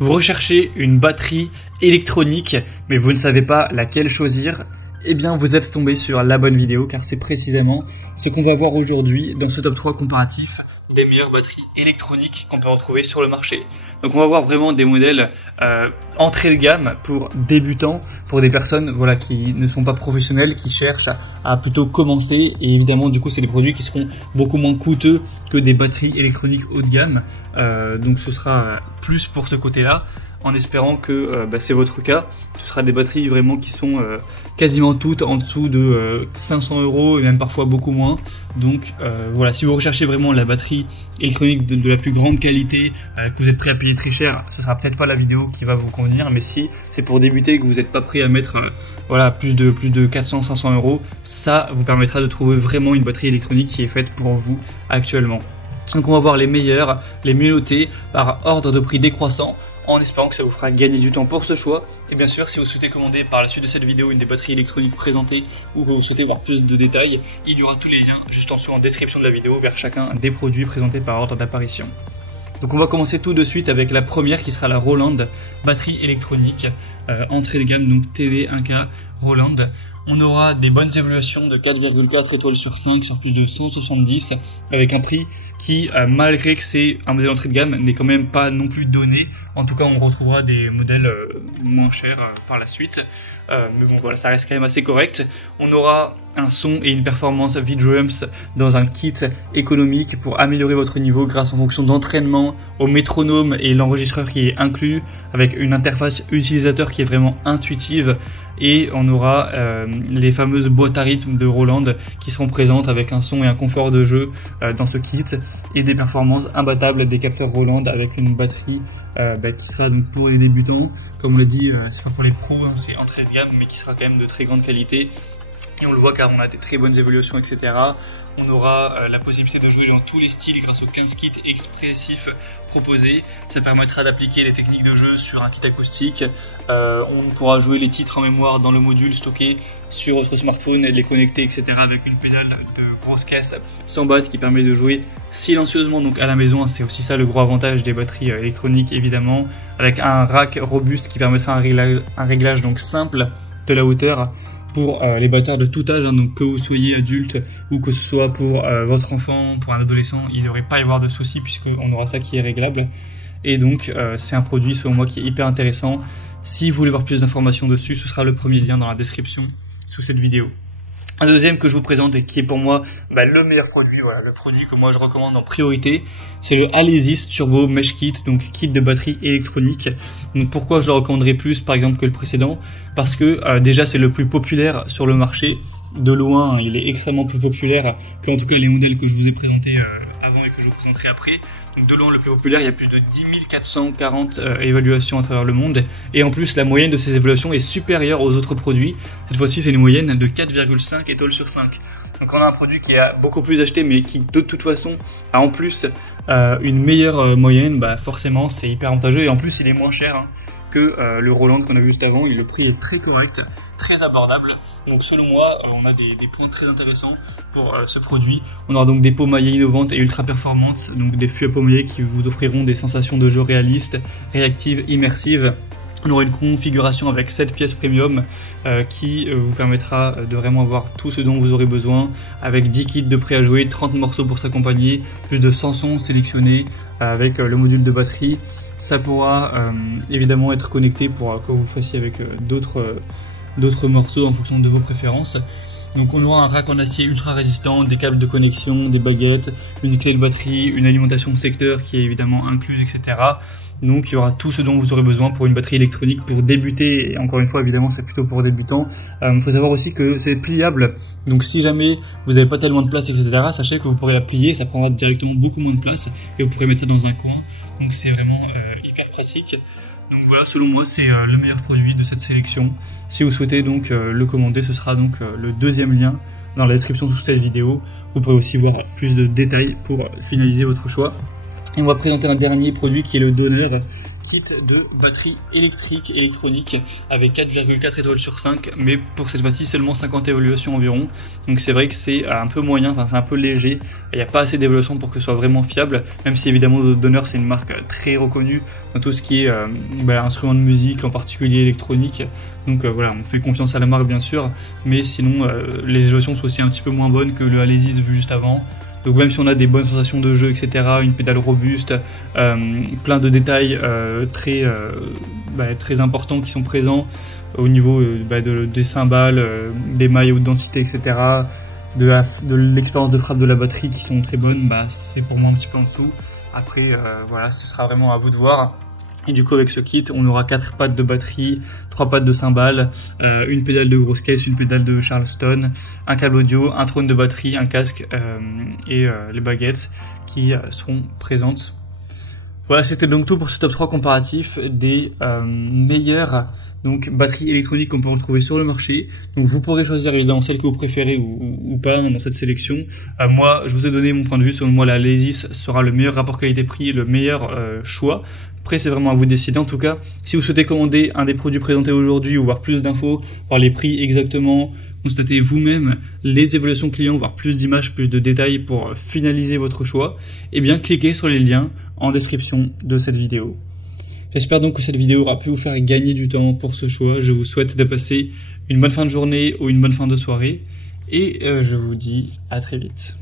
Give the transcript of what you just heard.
Vous recherchez une batterie électronique, mais vous ne savez pas laquelle choisir? Eh bien, vous êtes tombé sur la bonne vidéo, car c'est précisément ce qu'on va voir aujourd'hui dans ce top 3 comparatif des meilleures batteries électroniques qu'on peut retrouver sur le marché. Donc on va voir vraiment des modèles entrée de gamme pour débutants, pour des personnes voilà, qui ne sont pas professionnelles, qui cherchent à plutôt commencer. Et évidemment, du coup, c'est des produits qui seront beaucoup moins coûteux que des batteries électroniques haut de gamme. Donc ce sera plus pour ce côté-là, en espérant que c'est votre cas. Ce sera des batteries vraiment qui sont quasiment toutes en dessous de 500 € et même parfois beaucoup moins. Donc voilà, si vous recherchez vraiment la batterie électronique de la plus grande qualité, que vous êtes prêt à payer très cher, ce sera peut-être pas la vidéo qui va vous convenir. Mais si c'est pour débuter, que vous n'êtes pas prêt à mettre voilà, plus de 400-500 €, ça vous permettra de trouver vraiment une batterie électronique qui est faite pour vous actuellement. Donc on va voir les meilleurs, les mieux notés par ordre de prix décroissant, en espérant que ça vous fera gagner du temps pour ce choix. Et bien sûr, si vous souhaitez commander par la suite de cette vidéo une des batteries électroniques présentées ou que vous souhaitez voir plus de détails, il y aura tous les liens juste en dessous en description de la vidéo vers chacun des produits présentés par ordre d'apparition. Donc on va commencer tout de suite avec la première qui sera la Roland batterie électronique entrée de gamme, donc TV1K Roland. On aura des bonnes évaluations de 4,4 étoiles sur 5 sur plus de 170 avec un prix qui, malgré que c'est un modèle entrée de gamme, n'est quand même pas non plus donné. En tout cas, on retrouvera des modèles moins chers par la suite. Mais bon, voilà, ça reste quand même assez correct. On aura un son et une performance V-Drums dans un kit économique pour améliorer votre niveau grâce en fonction d'entraînement, au métronome et l'enregistreur qui est inclus, avec une interface utilisateur qui est vraiment intuitive. Et on aura les fameuses boîtes à rythme de Roland qui seront présentes avec un son et un confort de jeu dans ce kit et des performances imbattables des capteurs Roland avec une batterie qui sera donc pour les débutants. Comme on l'a dit, c'est pas pour les pros, hein, c'est entrée de gamme mais qui sera quand même de très grande qualité. Et on le voit car on a des très bonnes évolutions, etc. On aura la possibilité de jouer dans tous les styles grâce aux 15 kits expressifs proposés. Ça permettra d'appliquer les techniques de jeu sur un kit acoustique. On pourra jouer les titres en mémoire dans le module stocké sur votre smartphone et les connecter, etc. avec une pédale de grosse caisse 100 watts qui permet de jouer silencieusement donc à la maison. C'est aussi ça le gros avantage des batteries électroniques évidemment. Avec un rack robuste qui permettra un réglage donc simple de la hauteur pour les batteurs de tout âge, hein, donc que vous soyez adulte ou que ce soit pour votre enfant, pour un adolescent, il ne devrait pas y avoir de soucis puisqu'on aura ça qui est réglable. Et donc c'est un produit selon moi qui est hyper intéressant. Si vous voulez voir plus d'informations dessus, ce sera le premier lien dans la description sous cette vidéo. Un deuxième que je vous présente et qui est pour moi le meilleur produit, voilà, le produit que moi je recommande en priorité, c'est le Alesis Turbo Mesh Kit, donc kit de batterie électronique. Donc pourquoi je le recommanderais plus par exemple que le précédent? Parce que déjà c'est le plus populaire sur le marché, de loin il est extrêmement plus populaire que en tout cas les modèles que je vous ai présentés avant et que je vous présenterai après. Donc de loin le plus populaire, il y a plus de 10 440 évaluations à travers le monde. Et en plus, la moyenne de ces évaluations est supérieure aux autres produits. Cette fois-ci, c'est une moyenne de 4,5 étoiles sur 5. Donc on a un produit qui a beaucoup plus acheté, mais qui de toute façon a en plus une meilleure moyenne. Forcément, c'est hyper avantageux. Et en plus, il est moins cher que le Roland qu'on a vu juste avant, et le prix est très correct, très abordable. Donc selon moi, on a des points très intéressants pour ce produit. On aura donc des paumaillés innovantes et ultra performantes, donc des fûts à paumailler qui vous offriront des sensations de jeu réalistes, réactives, immersives. On aura une configuration avec 7 pièces premium qui vous permettra de vraiment avoir tout ce dont vous aurez besoin, avec 10 kits de prêt à jouer, 30 morceaux pour s'accompagner, plus de 100 sons sélectionnés avec le module de batterie. Ça pourra évidemment être connecté pour que vous fassiez avec d'autres morceaux en fonction de vos préférences. Donc on aura un rack en acier ultra résistant, des câbles de connexion, des baguettes, une clé de batterie, une alimentation secteur qui est évidemment incluse, etc. Donc il y aura tout ce dont vous aurez besoin pour une batterie électronique pour débuter. Et encore une fois, évidemment, c'est plutôt pour débutants. Il faut savoir aussi que c'est pliable. Donc si jamais vous n'avez pas tellement de place, etc., sachez que vous pourrez la plier. Ça prendra directement beaucoup moins de place et vous pourrez mettre ça dans un coin. Donc c'est vraiment hyper pratique. Donc voilà, selon moi, c'est le meilleur produit de cette sélection. Si vous souhaitez donc le commander, ce sera donc le deuxième lien dans la description sous cette vidéo. Vous pourrez aussi voir plus de détails pour finaliser votre choix. Et on va présenter un dernier produit qui est le Donner, kit de batterie électrique, électronique, avec 4,4 étoiles sur 5, mais pour cette fois-ci seulement 50 évaluations environ. Donc c'est vrai que c'est un peu moyen, enfin c'est un peu léger, il n'y a pas assez d'évaluations pour que ce soit vraiment fiable, même si évidemment Donner c'est une marque très reconnue dans tout ce qui est instruments de musique, en particulier électronique. Donc voilà, on fait confiance à la marque bien sûr, mais sinon les évaluations sont aussi un petit peu moins bonnes que le Alesis vu juste avant. Donc même si on a des bonnes sensations de jeu, etc., une pédale robuste, plein de détails très importants qui sont présents au niveau des cymbales, des mailles haute densité, etc., de l'expérience de frappe de la batterie qui sont très bonnes, c'est pour moi un petit peu en dessous. Après, voilà, ce sera vraiment à vous de voir. Et du coup avec ce kit, on aura 4 pattes de batterie, 3 pattes de cymbales, une pédale de grosse caisse, une pédale de Charleston, un câble audio, un trône de batterie, un casque et les baguettes qui seront présentes. Voilà, c'était donc tout pour ce top 3 comparatif des meilleures batteries électroniques qu'on peut retrouver sur le marché. Donc vous pourrez choisir évidemment celle que vous préférez ou pas dans cette sélection. Moi, je vous ai donné mon point de vue. Selon moi, la Alesis sera le meilleur rapport qualité-prix, le meilleur choix. Après, c'est vraiment à vous de décider. En tout cas, si vous souhaitez commander un des produits présentés aujourd'hui ou voir plus d'infos, voir les prix exactement, constater vous-même les évaluations clients, voir plus d'images, plus de détails pour finaliser votre choix, eh bien, cliquez sur les liens en description de cette vidéo. J'espère donc que cette vidéo aura pu vous faire gagner du temps pour ce choix. Je vous souhaite de passer une bonne fin de journée ou une bonne fin de soirée. Et je vous dis à très vite.